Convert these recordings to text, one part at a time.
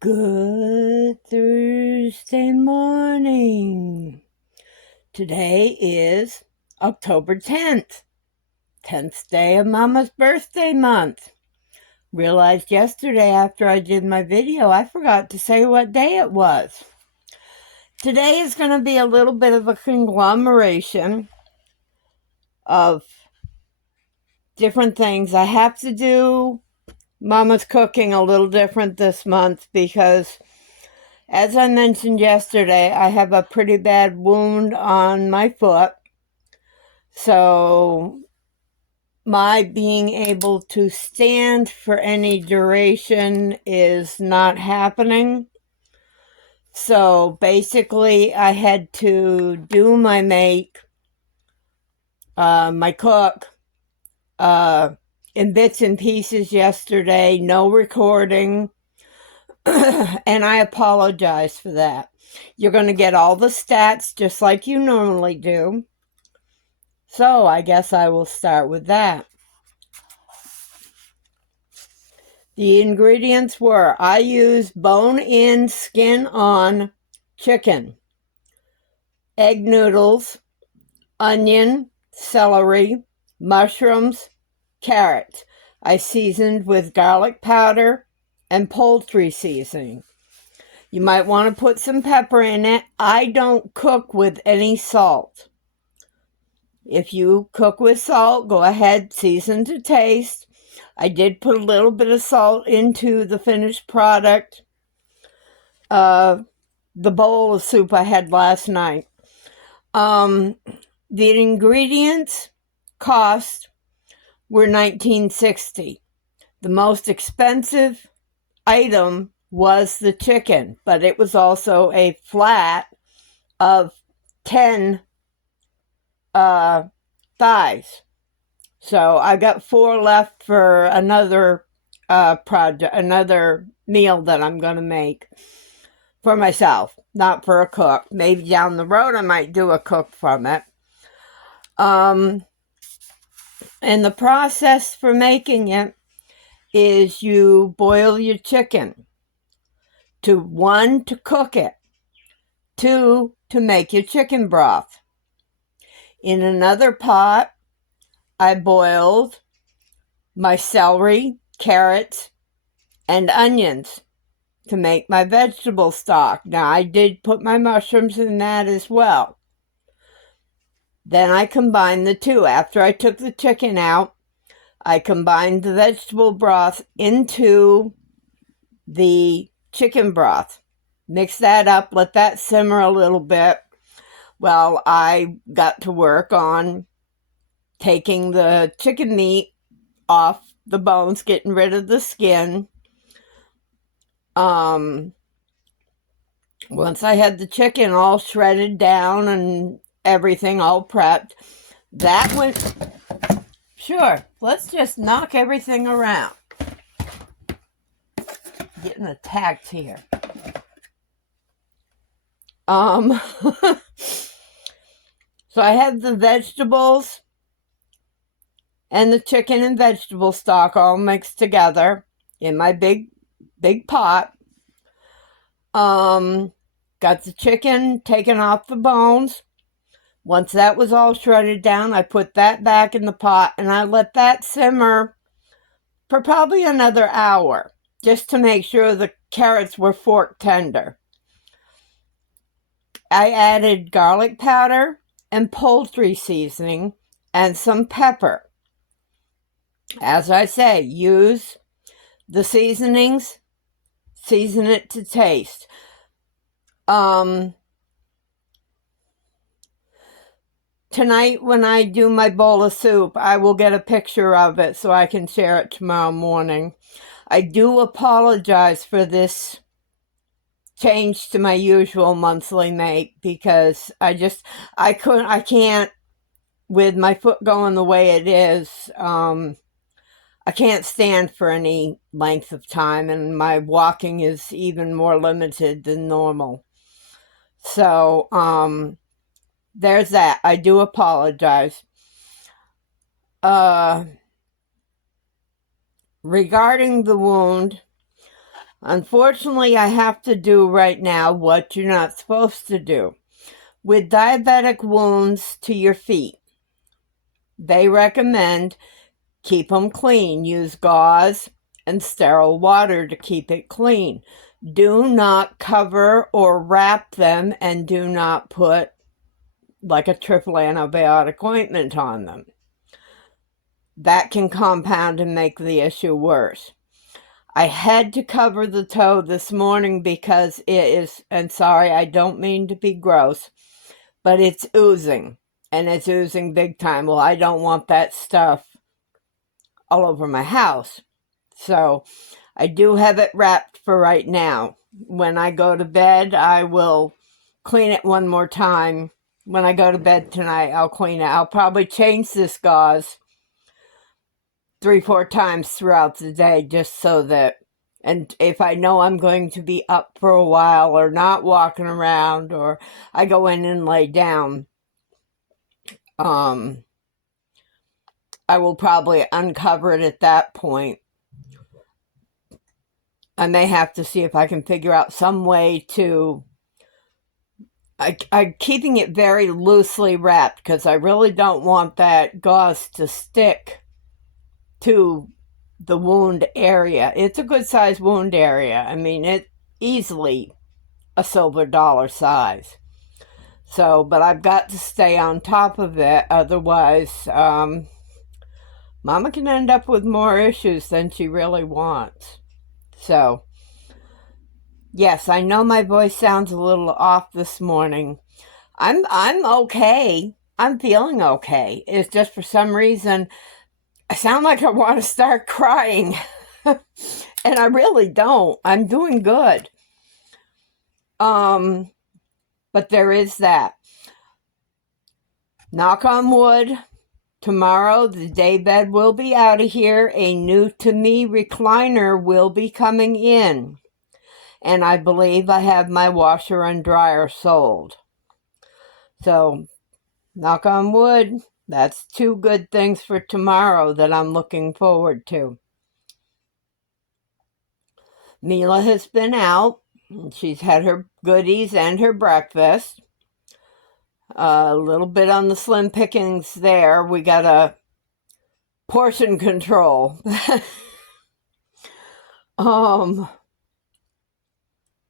Good Thursday morning. Today is October 10th, 10th day of Mama's birthday month. Realized yesterday after I did my video, I forgot to say what day it was. Today is going to be a little bit of a conglomeration of different things. I have to do Mama's cooking a little different this month because, as I mentioned yesterday, I have a pretty bad wound on my foot. So my being able to stand for any duration is not happening. So basically I had to do my make, my cook, in bits and pieces yesterday, no recording. And I apologize for that. You're going to get all the stats just like you normally do. So I guess I will start with that. The ingredients were, I used bone-in, skin-on chicken, egg noodles, onion, celery, mushrooms, carrots. I seasoned with garlic powder and poultry seasoning. You might want to put some pepper in it. I don't cook with any salt. If you cook with salt, go ahead, season to taste. I did put a little bit of salt into the finished product. The bowl of soup I had last night. The ingredients cost were $19.60. The most expensive item was the chicken, but it was also a flat of 10 thighs. So I got 4 left for another project, another meal that I'm going to make for myself, not for a cook. Maybe down the road I might do a cook from it. And the process for making it is you boil your chicken. 1, to cook it. 2, to make your chicken broth. In another pot, I boiled my celery, carrots, and onions to make my vegetable stock. Now, I did put my mushrooms in that as well. Then I combined the two. After I took the chicken out, I combined the vegetable broth into the chicken broth. Mix that up, let that simmer a little bit while I got to work on taking the chicken meat off the bones, getting rid of the skin. Once I had the chicken all shredded down and everything all prepped, that went... Sure, let's just knock everything around. Getting attacked here. So I had the vegetables and the chicken and vegetable stock all mixed together in my big pot. Got the chicken taken off the bones. Once that was all shredded down, I put that back in the pot and I let that simmer for probably another hour, just to make sure the carrots were fork tender. I added garlic powder and poultry seasoning and some pepper. As I say, use the seasonings, season it to taste. Tonight when I do my bowl of soup, I will get a picture of it so I can share it tomorrow morning. I do apologize for this change to my usual monthly make because I can't, with my foot going the way it is, I can't stand for any length of time, and my walking is even more limited than normal. So, there's that. I do apologize. Regarding the wound, Unfortunately, I have to do right now what you're not supposed to do. With diabetic wounds to your feet, they recommend keep them clean. Use gauze and sterile water to keep it clean. Do not cover or wrap them, and do not put like a triple antibiotic ointment on them. That can compound and make the issue worse. I had to cover the toe this morning because it is, and sorry, I don't mean to be gross, but it's oozing, and it's oozing big time. Well, I don't want that stuff all over my house. So I do have it wrapped for right now. When I go to bed, I will clean it one more time. When I go to bed tonight, I'll clean it. I'll probably change this gauze 3-4 times throughout the day, just so that, and if I know I'm going to be up for a while or not walking around, or I go in and lay down, I will probably uncover it at that point. I may have to see if I can figure out some way to, I'm keeping it very loosely wrapped because I really don't want that gauze to stick to the wound area. It's a good size wound area. I mean, it's easily a silver dollar size. So, but I've got to stay on top of it. Otherwise, Mama can end up with more issues than she really wants. So, yes, I know my voice sounds a little off this morning. I'm okay. I'm feeling okay. It's just for some reason I sound like I want to start crying. And I really don't. I'm doing good. But there is that. Knock on wood. Tomorrow the daybed will be out of here. A new to me recliner will be coming in. And I believe I have my washer and dryer sold. So, knock on wood. That's 2 good things for tomorrow that I'm looking forward to. Mila has been out. She's had her goodies and her breakfast. A little bit on the slim pickings there. We got a portion control.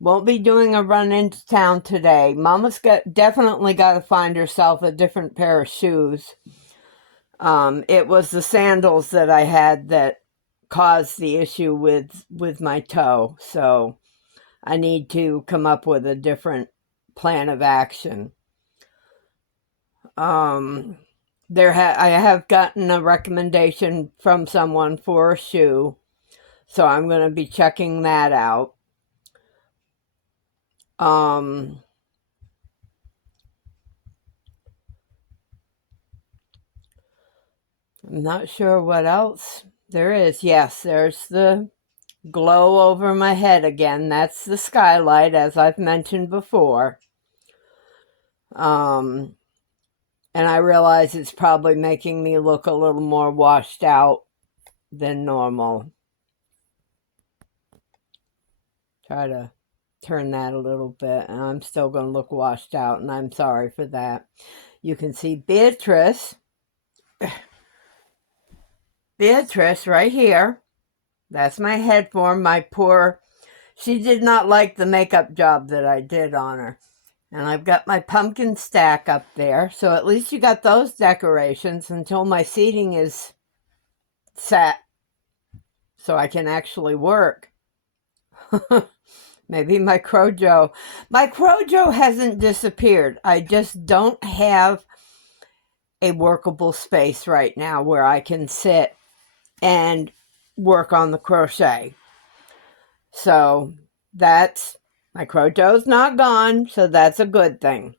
Won't be doing a run into town today. Mama's definitely got to find herself a different pair of shoes. It was the sandals that I had that caused the issue with my toe. So I need to come up with a different plan of action. I have gotten a recommendation from someone for a shoe, so I'm going to be checking that out. I'm not sure what else there is. Yes, there's the glow over my head again. That's the skylight, as I've mentioned before. And I realize it's probably making me look a little more washed out than normal. Try to turn that a little bit, and I'm still going to look washed out, and I'm sorry for that. You can see Beatrice right here. That's my head form. She did not like the makeup job that I did on her. And I've got my pumpkin stack up there. So at least you got those decorations until my seating is set so I can actually work. Maybe my Crojo hasn't disappeared. I just don't have a workable space right now where I can sit and work on the crochet. So my Crojo's not gone, so that's a good thing.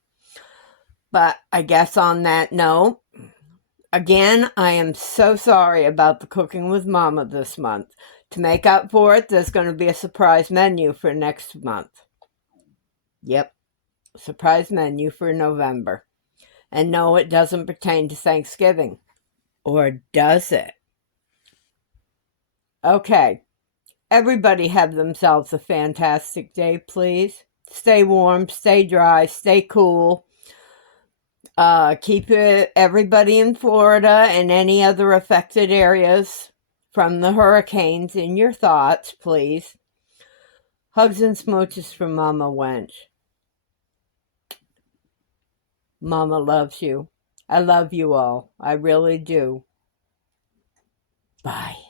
But I guess on that note, again, I am so sorry about the cooking with Mama this month. To make up for it, there's going to be a surprise menu for next month. Yep, surprise menu for November. And no, it doesn't pertain to Thanksgiving. Or does it? Okay, Everybody have themselves a fantastic day, please. Stay warm, stay dry, stay cool. Keep everybody in Florida and any other affected areas from the hurricanes in your thoughts, please. Hugs and smooches from Mama Wench. Mama loves you. I love you all. I really do. Bye.